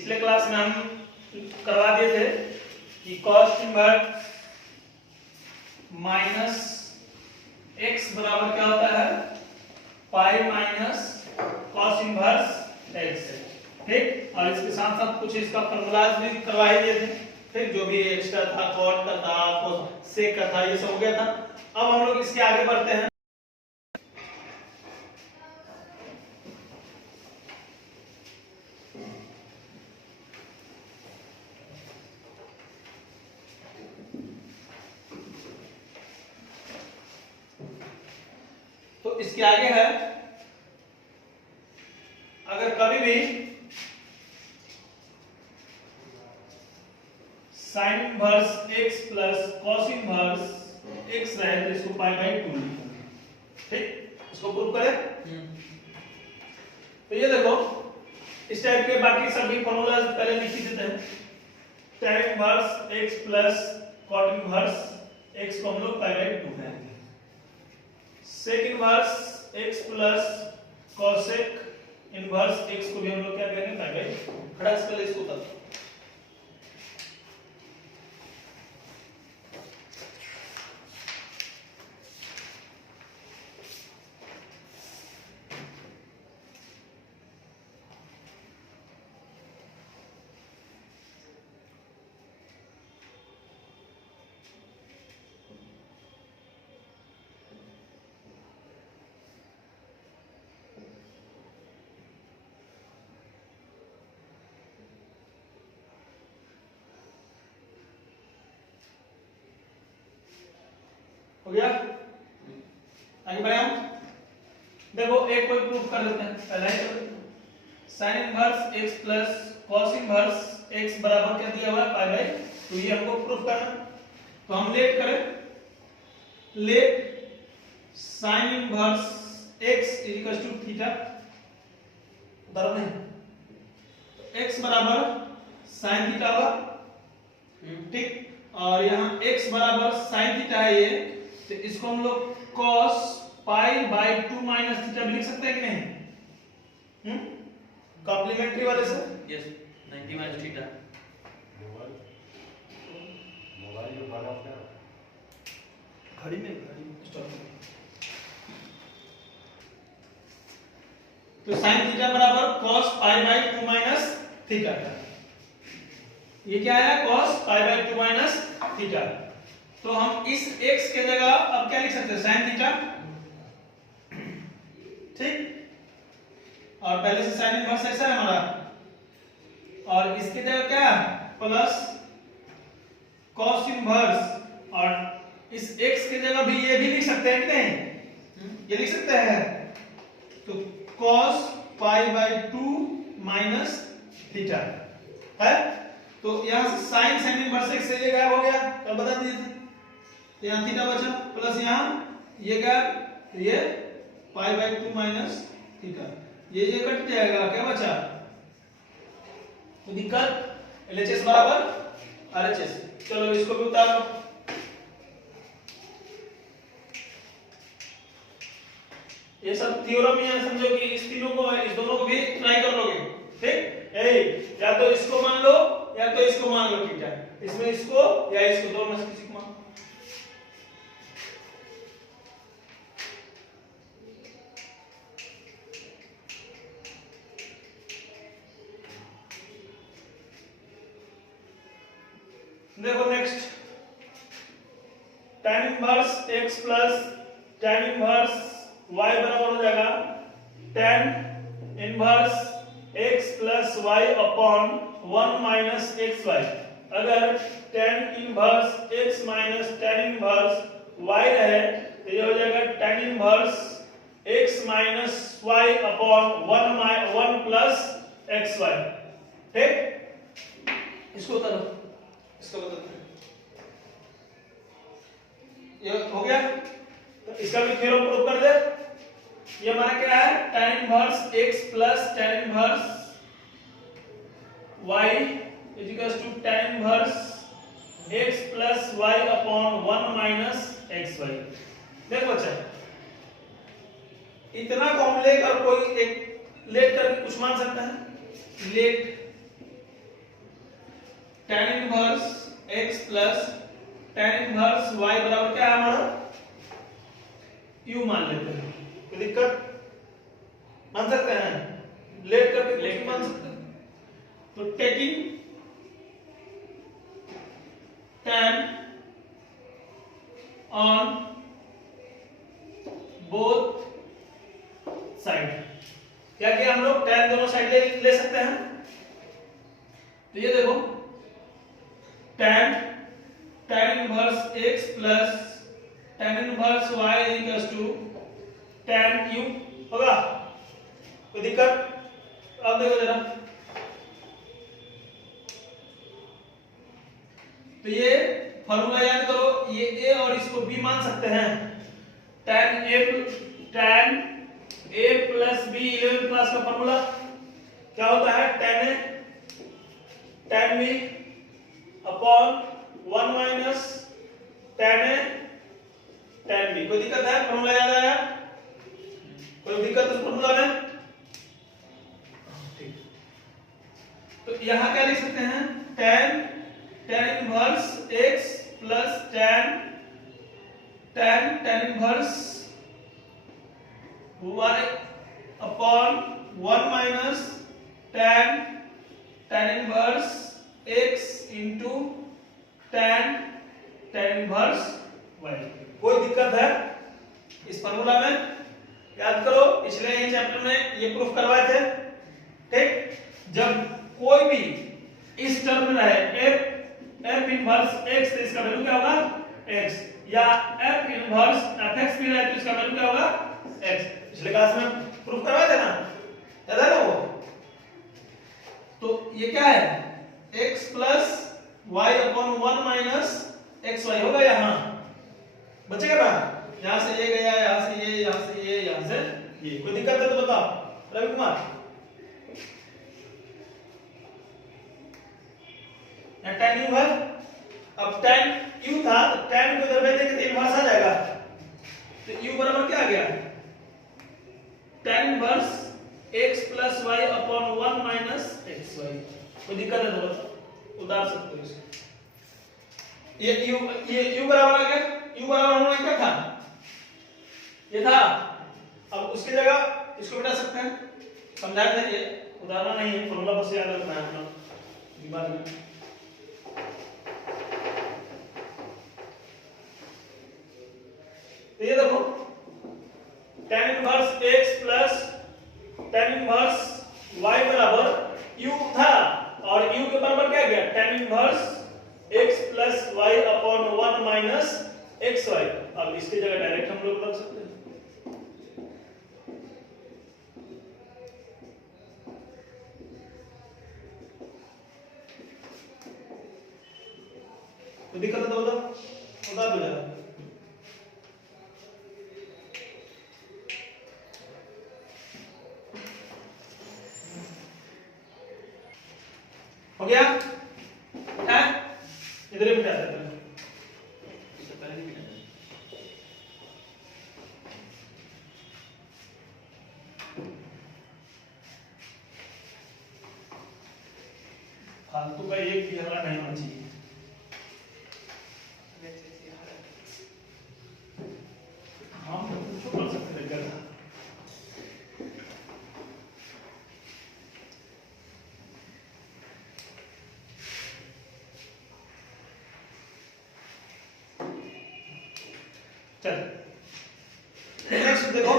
पिछले क्लास में हम करवा दिए थे कि कॉस इनवर्स माइनस एक्स बराबर क्या होता है, pi minus cos inverse x है। ठीक, और इसके साथ साथ कुछ इसका फॉर्मूलाज भी करवा ही दिए थे। ठीक, जो भी एक्स्ट्रा था, कॉट का था, सेक का था, ये सब हो गया था। अब हम लोग इसके आगे बढ़ते हैं। तो इसके आगे है, अगर कभी भी sign inverse x plus cos inverse x रहे तो इसको पाई बाई 2 लिखेंगे। ठीक, इसको प्रूव करें। तो ये देखो, इस टाइप के बाकी सभी फॉर्मूला पहले लिख ही देते हैं। tan inverse x plus cot inverse x को हम लोग पाई बाई 2 करेंगे। Sec inverse x plus cosec inverse x को भी हम लोग क्या करेंगे, पाई बाई 2। खड़ा से पहले इसको कर, हो गया। आगे बढ़े हम। देखो एक कोई प्रूफ कर देते हैं, पहला ही कर देते हैं। Sign inverse x plus cos inverse x बराबर क्या दिया हुआ है, पाई बाई 2। ये हमको प्रूफ करना। तो हम लेट करें, let sine inverse x equal to theta, बराबर है तो एक्स बराबर साइन थीटा हुआ। ठीक, और यहाँ x बराबर साइन थीटा है ये, तो इसको हम लोग cos pi by 2 minus theta भी लिख सकते हैं कि नहीं? कॉम्प्लीमेंट्री वाले से। Yes, 90 minus theta. मोबाइल जो बड़ा होता है घड़ी में स्टॉप। तो साइन थीटा बराबर cos pi by 2 minus theta. ये क्या है, cos pi by 2 minus theta. तो हम इस x के जगह अब क्या लिख सकते हैं, sin थीटा। ठीक, और पहले से sin इनवर्स ऐसा है हमारा, और इसके जगह क्या प्लस cos इनवर्स, और इस x के जगह भी ये भी लिख सकते हैं कि नहीं, ये लिख सकते हैं। तो cos pi by 2 minus theta है। तो यहां से साइन साइन इनवर्स एक्स से ये गायब हो गया, कल बता दिए थे। यहाँ थीटा बचा, प्लस यहाँ ये गायब, तो ये पाई बाई 2 माइनस थीटा, ये कट जाएगा, क्या बचा, तो दिक्कत LHS बराबर RHS। चलो इसको भी उतारो। ये सब थ्योरम ही है, समझो कि इस तीनों को, इस दोनों को भी ट्राई कर लोगे। ठीक, या तो इसको मान लो या तो इसको मान लो थीटा, इसमें इसको या इसको, दोनों में से किसी को मान। देखो next, tan inverse x plus tan inverse y बराबर हो जाएगा tan inverse x plus y upon 1 minus x y. अगर tan inverse x minus tan inverse y रहे तो ये हो जाएगा tan inverse x minus y upon 1 plus x y. ठीक, इसको उतारो, इसको बताते हैं। ये हो गया, तो इसका भी थ्योरम प्रूव कर दे। ये हमारा क्या है, tan inverse x plus tan inverse y is equal to tan inverse x plus y upon 1 minus x y. देखो बच्चा, इतना कॉम लेकर कोई एक लेट करके कुछ मान सकता है, let tan inverse x plus tan inverse y बराबर क्या है हमारा u मान लेते हैं। कोई दिक्कत मान सकते हैं, लेट करके लेट मान सकते हैं। तो taking tan on both side, क्या किया हम लोग tan दोनों साइड ले सकते हैं। तो ये देखो tan inverse x plus tan inverse y equals to tan u होगा। कोई दिक्कत? अब देखो जरा, तो ये फॉर्मूला याद करो, ये a और इसको b मान सकते हैं। tan a plus b 11 class का फॉर्मूला क्या होता है, tan b upon 1 minus tan a tan b। कोई दिक्कत है? फॉर्मूला याद आया? कोई दिक्कत उस फॉर्मूला में? ठीक, तो यहां क्या लिख सकते हैं, tan inverse x plus tan inverse y upon 1 minus tan inverse x into tan inverse y। कोई दिक्कत है इस फॉर्मूला में? याद करो, पिछले ही चैप्टर में ये प्रूफ करवाए थे। ठीक, जब कोई भी इस टर्म में रहे f इनवर्स x, तो इसका वैल्यू क्या होगा x, या f इनवर्स fx भी रहे तो इसका वैल्यू क्या होगा x। पिछले क्लास में प्रूफ करवाए थे ना, याद है ना वो? तो ये क्या है, x plus y upon 1 minus xy होगा। यहां बचेगा ना, यहां से ये गया, यहां से ये, यहां से ये, यहां से ये। कोई दिक्कत है तो बताओ रवि कुमार। या tan u है, अब tan u था तो tan को इधर भेज देंगे तो इनवर्स आ जाएगा। तो u बराबर क्या आ गया, tan inverse x plus y upon 1 minus xy। कोई दिक्कत है तो बताओ, उतार सकते हो इसे। ये u बराबर आ गया, u बराबर हम लोग क्या था, ये था। अब उसकी जगह इसको मिटा सकते हैं, समझाया था, ये उदाहरण नहीं है, फॉर्मूला बस याद रखना है अपना दिमाग में। तो ये देखो tan inverse x plus tan inverse y बराबर u था, और u के बराबर क्या गया, tan inverse x plus y upon 1 minus xy। अब इसकी जगह डायरेक्ट हम लोग रख सकते हैं। तो दिक्कत तो होता हो जाएगा। हो गया है, इधर ही मिटा सकते हैं। इससे पहले नहीं मिला था। फालतू का एक भी हल्ला नहीं होना चाहिए। हम कुछ कर सकते थे गधा। चल नेक्स्ट देखो,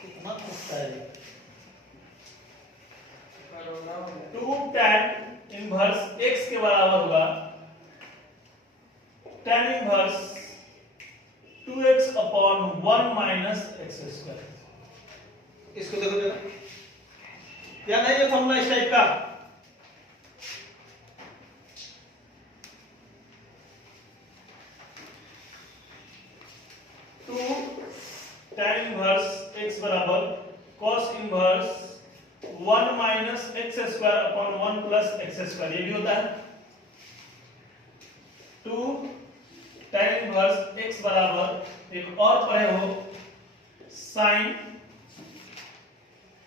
कितना कुत्ता है। 2 tan इनवर्स x के बराबर होगा tan inverse 2x upon 1 minus x square. इसको देखो जरा, या नहीं ये फॉर्मूला इस टाइप का। tan इनवर्स x बराबर cos inverse 1 minus x square upon 1 plus x square, ये भी होता है। 2 tan इनवर्स x बराबर एक और पढ़े हो sin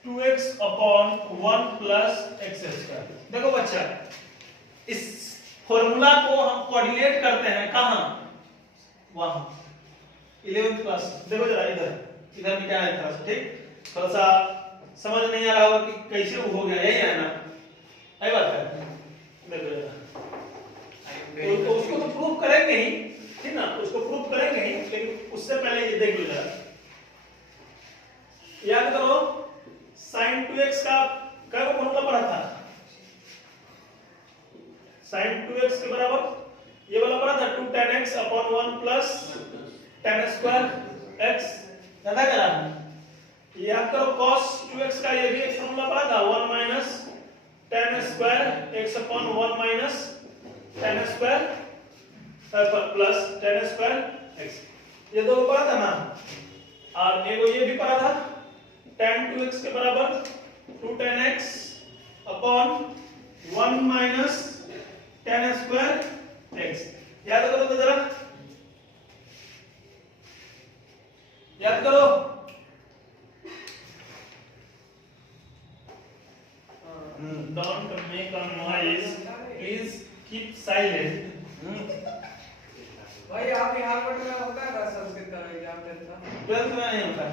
2x upon 1 plus x square. देखो बच्चा, इस फॉर्मूला को हम कोऑर्डिनेट करते हैं कहां, वहां 11th क्लास। देखो जरा इधर इधर मिटाया है थोड़ा सा, ठीक, थोड़ा सा समझ नहीं आ रहा होगा कि कैसे वो हो गया, यही है ना, यही बात है। देखो जरा तो उसको तो प्रूफ करेंगे ही, ठीक ना, उसको प्रूफ करेंगे ही, लेकिन उससे पहले ये देख लो जरा, याद करो sin 2x का क्या फॉर्मूला पढ़ा था, sin 2x के बराबर ये वाला पढ़ा था 2 tan x upon 1 plus tan square x, याद है क्या? याद करो cos 2x का ये भी एक फॉर्मूला पढ़ा था 1 minus tan square x upon 1 minus tan square plus tan square x, ये दो पढ़ा था ना। और एक ये भी पढ़ा था tan 2x के बराबर 2 tan x upon 1 minus tan square x, याद करो तो जरा, याद करो। Don't make a noise, please keep silent. भाई आप यहाँ पर में होता है ना संस्कृत का एग्जाम देता 12th में नहीं होता,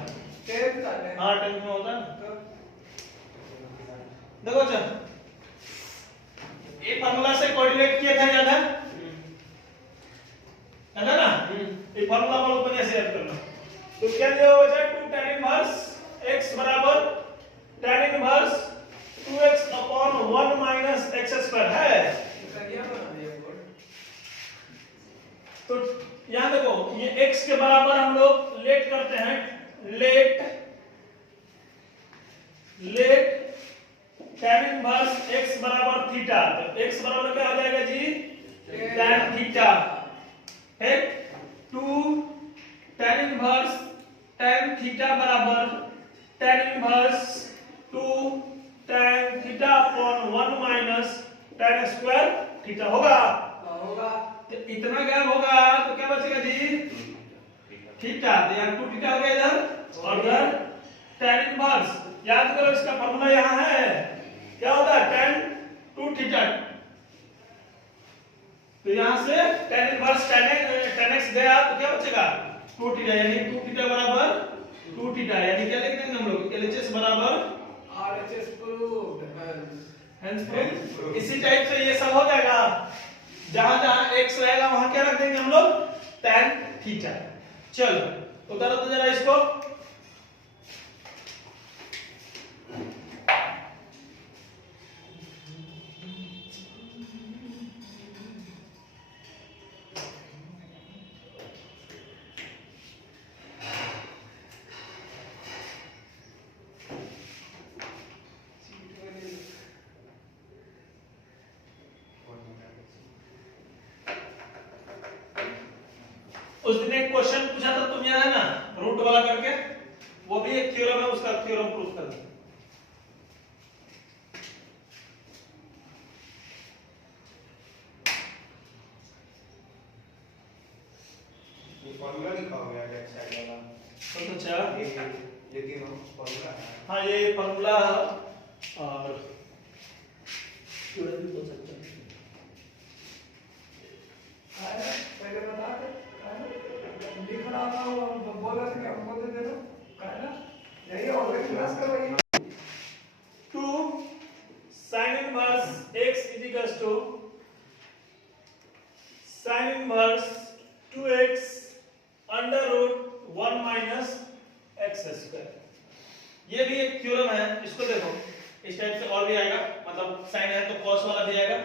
10th का है। हाँ 10th में होता है। तो देखो अच्छा, ये फार्मूला से कोऑर्डिनेट किया था, याद है, याद है ना, ये फार्मूला वाला ऊपर ऐसे याद करना। तो क्या दिया हुआ है 2 tan इनवर्स x बराबर tan inverse 2x upon 1 minus x square है। करिए बना दिया बोर्ड। तो यहां देखो ये x के बराबर हम लोग लेट करते हैं, लेट tan इनवर्स x बराबर थीटा, तो x बराबर क्या हो जाएगा जी, tan थीटा है। 2 tan इनवर्स tan थीटा बराबर tan inverse 2 tan theta upon 1 minus tan square theta होगा। होगा तो इतना गैप होगा तो क्या बचेगा जी, थीटा, तो यहाँ 2 थीटा हो गया इधर और इधर tan इनवर्स। याद करो इसका फॉर्मूला यहाँ है, क्या होता है tan 2 थीटा, तो यहाँ से tan इनवर्स tan x गया तो क्या बचेगा 2 थीटा, यानी 2 थीटा बराबर 2 थीटा, यानी क्या लिख देंगे हम लोग LHS बराबर RHS प्रूव्ड हेंस प्रूफ। इसी टाइप से ये सब हो जाएगा, जहां जहां x रहेगा वहां क्या रख देंगे हम लोग tan थीटा। चलो उतारो तो जरा इसको, उस दिन एक क्वेश्चन पूछा था तुम, याद है ना, रूट वाला करके, वो भी एक थ्योरम है, उसका थ्योरम प्रूफ कर दो। ये फॉर्मूला लिखा हो गया लेफ्ट साइड वाला, बहुत अच्छा, ये तीनों फॉर्मूला है। हाँ ये फॉर्मूला और थ्योरम भी बोल सकते हैं। पहले बता दे लिख रहा था वो बोल रहे थे कि हमको दे दो कहना यही हो गई क्लास करवाइए। 2 sin inverse x is equals to sin inverse 2x under root 1 minus x square. ये भी एक थ्योरम है, इसको देखो इस टाइप से और भी आएगा, मतलब sin है तो cos वाला भी आएगा,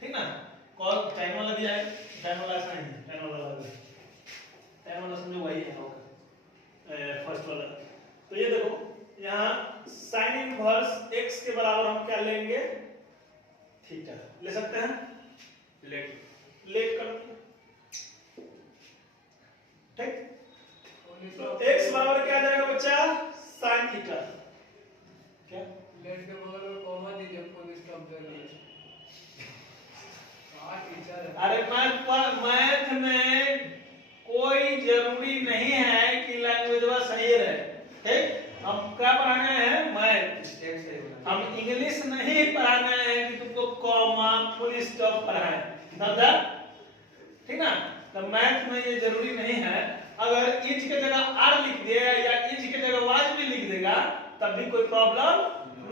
ठीक ना, cos sin वाला भी आएगा, tan वाला ऐसा नहीं है, tan वाला अलग है, tan वाला समझो वही है होगा फर्स्ट वाला। तो ये देखो यहाँ sin इनवर्स x के बराबर हम क्या लेंगे, थीटा ले सकते हैं, लेट कर, ठीक। तो x बराबर क्या आ जाएगा बच्चा, sin थीटा, क्या लेट के बगल में कॉमा दीजिए फुल स्टॉप दे दो। हां टीचर है। अरे मैथ में कोई जरूरी नहीं है कि लैंग्वेज सही रहे, ठीक, हम क्या पढ़ाने हैं मैथ, नहीं पढ़ाना है कि तुमको कॉमा फुल स्टॉप पढ़ाए, समझा? ठीक ना? तो मैथ में ये जरूरी नहीं है। अगर इच के जगह आर लिख दिया या इच के जगह वाज भी लिख देगा तब भी कोई प्रॉब्लम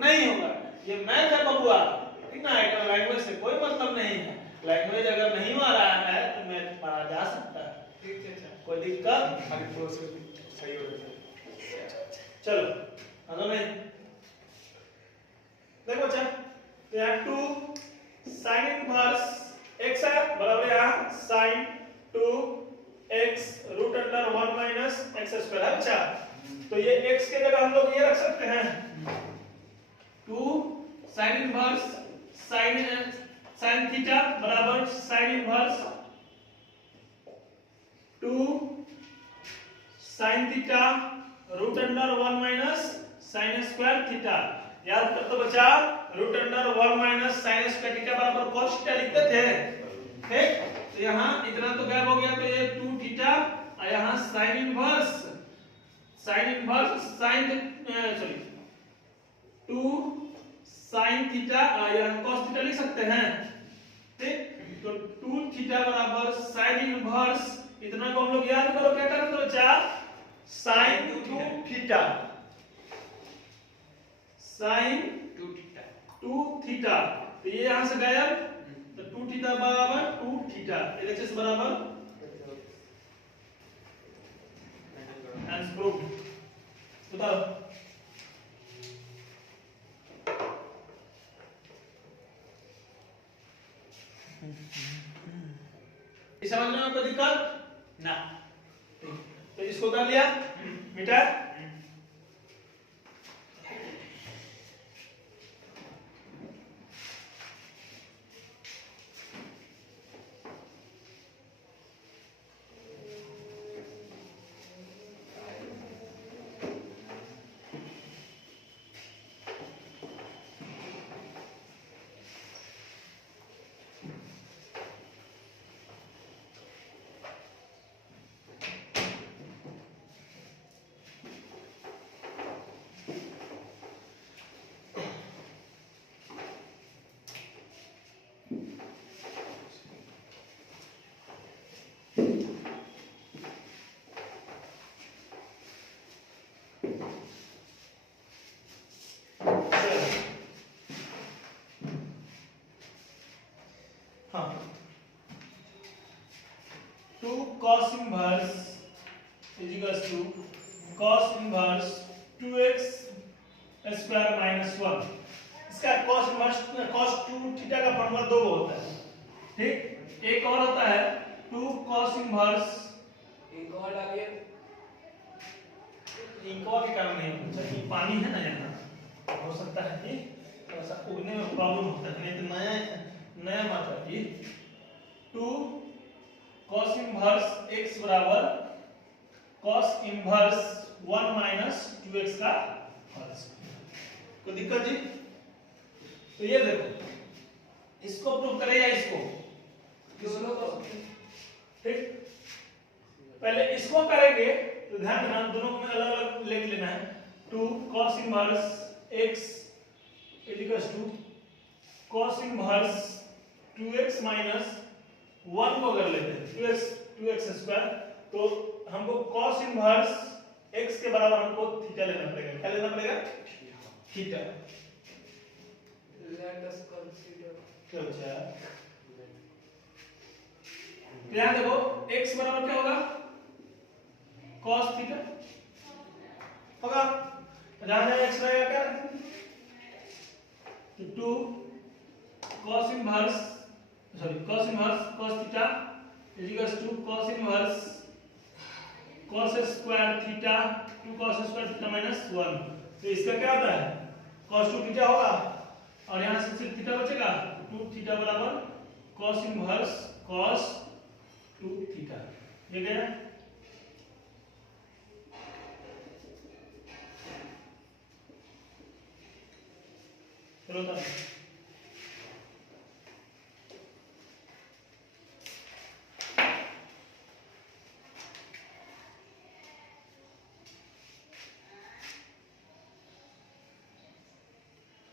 नहीं होगा। ये मैथ है बबुआ, ठीक ना? लैंग्वेज से कोई मतलब नहीं है। लैंग्वेज अगर नहीं आ रहा है तो मैथ पढ़ा जा सकता है, ठीक है अच्छा कोई दिक्कत। खाली प्रोसेस सही हो जाता है। चलो आगे में देखो बच्चा, तो यहाँ 2 sin इनवर्स x है बराबर यहाँ sin 2x root under 1 minus x square है बच्चा। तो ये x के जगह हम लोग ये रख सकते हैं 2 sin इनवर्स sin थीटा बराबर sin inverse 2 sin theta root under 1 minus sin square theta. याद कर तो बच्चा, root under 1 minus sin square theta बराबर cos थीटा लिखते थे, ठीक? तो यहाँ इतना तो गैप हो गया, तो ये 2 थीटा और यहाँ sin inverse sin 2 sin theta और यहाँ cos थीटा लिख सकते हैं, ठीक? तो 2 थीटा बराबर sin इनवर्स, इतना को हम लोग याद करो क्या करें तो बच्चा sin 2 थीटा sin 2 थीटा। तो ये यहां से गायब, तो 2 थीटा बराबर 2 थीटा, एलएचएस बराबर आंसर प्रूफ। बताओ इस समझने में कोई दिक्कत ना? तो इसको कर लिया मिटा। हाँ 2 cos inverse is equals to cos inverse 2x square minus 1। इसका cos इनवर्स cos 2 थीटा का फॉर्मूला 2 होता है, ठीक? एक और होता है 2 cos इनवर्स, एक और डालिए, इंकवा के कारण नहीं होता, ये पानी है ना यहाँ, हो सकता है कि थोड़ा सा उगने में प्रॉब्लम होता है, नहीं तो नया मात्रा की 2 cos इनवर्स x बराबर cos इनवर्स 1 माइनस 2x का होल स्क्वायर। कोई दिक्कत जी? तो ये देखो, इसको प्रूव करें या इसको? दोनों को, ठीक? पहले इसको करेंगे तो ध्यान देना दोनों में अलग अलग लिख लेना है। 2 cos inverse x is equals to cos inverse 2x minus 1 को अगर लेते हैं 2x स्क्वायर, तो हमको cos इनवर्स x के बराबर हमको थीटा लेना पड़ेगा। क्या लेना पड़ेगा? थीटा। let us consider, क्या बचा? यहाँ देखो x बराबर क्या होगा? cos थीटा होगा। जहां x रहेगा क्या रखेंगे? तो 2 cos inverse cos theta is equals to cos inverse cos square theta 2 cos square theta minus 1। तो इसका क्या होता है? cos 2 थीटा होगा और यहां से सिर्फ थीटा बचेगा, 2 थीटा बराबर cos इनवर्स cos 2 थीटा। ये गया। चलो